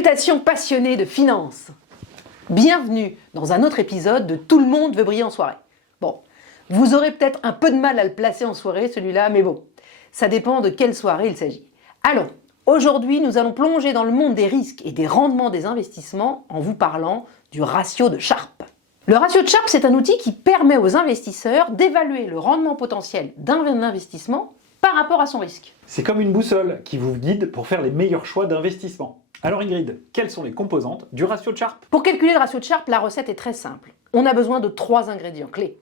Salutations passionnés de finance. Bienvenue dans un autre épisode de Tout le monde veut briller en soirée. Bon, vous aurez peut-être un peu de mal à le placer en soirée celui-là, mais bon, ça dépend de quelle soirée il s'agit. Allons, aujourd'hui nous allons plonger dans le monde des risques et des rendements des investissements en vous parlant du ratio de Sharpe. Le ratio de Sharpe, c'est un outil qui permet aux investisseurs d'évaluer le rendement potentiel d'un investissement par rapport à son risque. C'est comme une boussole qui vous guide pour faire les meilleurs choix d'investissement. Alors Ingrid, quelles sont les composantes du ratio de Sharpe? Pour calculer le ratio de Sharpe, la recette est très simple. On a besoin de 3 ingrédients clés.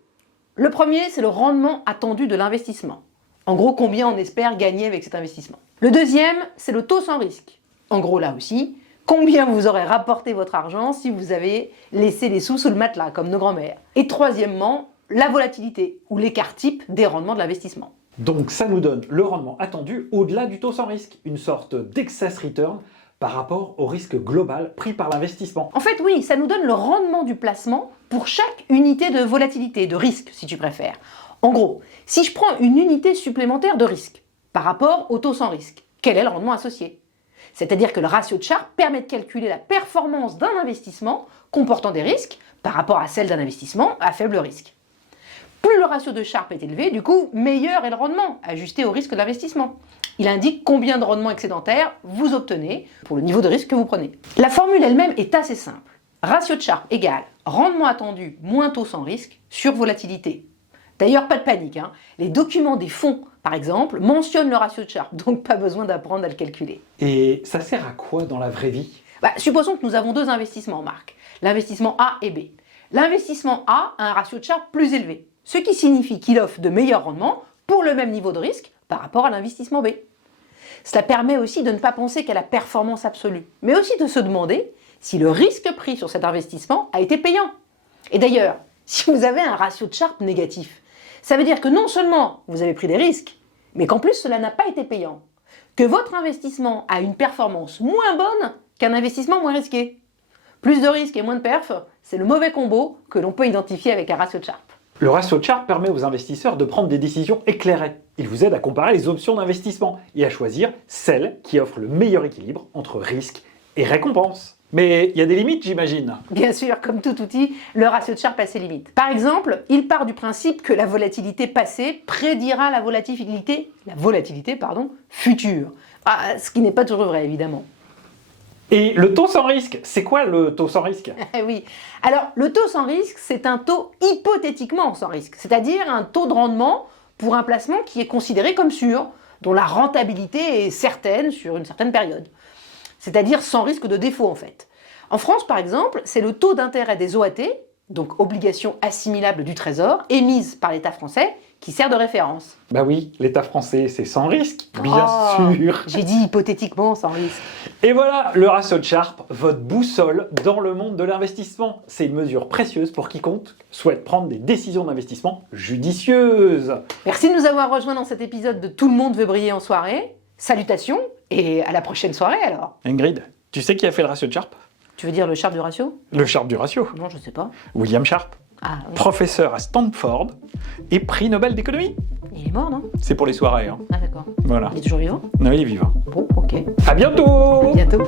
Le premier, c'est le rendement attendu de l'investissement. En gros, combien on espère gagner avec cet investissement. Le deuxième, c'est le taux sans risque. En gros, là aussi, combien vous aurez rapporté votre argent si vous avez laissé les sous sous le matelas, comme nos grands-mères. Et troisièmement, la volatilité, ou l'écart type des rendements de l'investissement. Donc ça nous donne le rendement attendu au-delà du taux sans risque, une sorte d'excess return par rapport au risque global pris par l'investissement. En fait, oui, ça nous donne le rendement du placement pour chaque unité de volatilité, de risque, si tu préfères. En gros, si je prends une unité supplémentaire de risque par rapport au taux sans risque, quel est le rendement associé? C'est-à-dire que le ratio de Sharpe permet de calculer la performance d'un investissement comportant des risques par rapport à celle d'un investissement à faible risque. Plus le ratio de Sharpe est élevé, du coup, meilleur est le rendement, ajusté au risque d'investissement. Il indique combien de rendement excédentaire vous obtenez pour le niveau de risque que vous prenez. La formule elle-même est assez simple. Ratio de Sharpe égale rendement attendu moins taux sans risque sur volatilité. D'ailleurs, pas de panique, hein. Les documents des fonds, par exemple, mentionnent le ratio de Sharpe, donc pas besoin d'apprendre à le calculer. Et ça sert à quoi dans la vraie vie? Supposons que nous avons 2 investissements, Marc. L'investissement A et B. L'investissement A a un ratio de Sharpe plus élevé, ce qui signifie qu'il offre de meilleurs rendements pour le même niveau de risque par rapport à l'investissement B. Cela permet aussi de ne pas penser qu'à la performance absolue, mais aussi de se demander si le risque pris sur cet investissement a été payant. Et d'ailleurs, si vous avez un ratio de Sharpe négatif, ça veut dire que non seulement vous avez pris des risques, mais qu'en plus cela n'a pas été payant, que votre investissement a une performance moins bonne qu'un investissement moins risqué. Plus de risques et moins de perf, c'est le mauvais combo que l'on peut identifier avec un ratio de Sharpe. Le ratio de Sharpe permet aux investisseurs de prendre des décisions éclairées. Il vous aide à comparer les options d'investissement et à choisir celles qui offrent le meilleur équilibre entre risque et récompense. Mais il y a des limites, j'imagine. Bien sûr, comme tout outil, le ratio de Sharpe a ses limites. Par exemple, il part du principe que la volatilité passée prédira la volatilité future. Ce qui n'est pas toujours vrai, évidemment. Et le taux sans risque, c'est quoi le taux sans risque? Oui, alors le taux sans risque, c'est un taux hypothétiquement sans risque, c'est-à-dire un taux de rendement pour un placement qui est considéré comme sûr, dont la rentabilité est certaine sur une certaine période. C'est-à-dire sans risque de défaut en fait. En France par exemple, c'est le taux d'intérêt des OAT, donc obligations assimilables du Trésor, émises par l'État français, qui sert de référence. Bah oui, l'État français, c'est sans risque, bien sûr. J'ai dit hypothétiquement sans risque. Et voilà, le ratio de Sharpe, votre boussole dans le monde de l'investissement. C'est une mesure précieuse pour quiconque souhaite prendre des décisions d'investissement judicieuses. Merci de nous avoir rejoints dans cet épisode de Tout le monde veut briller en soirée. Salutations et à la prochaine soirée alors. Ingrid, tu sais qui a fait le ratio de Sharpe? Tu veux dire le Sharpe du ratio? Le Sharpe du ratio. Non, je sais pas. William Sharpe, Ah oui. professeur à Stanford et prix Nobel d'économie. Il est mort, non? C'est pour les soirées, hein. Ah d'accord. Voilà. Il est toujours vivant? Non, il est vivant. Bon, ok. À bientôt! À bientôt.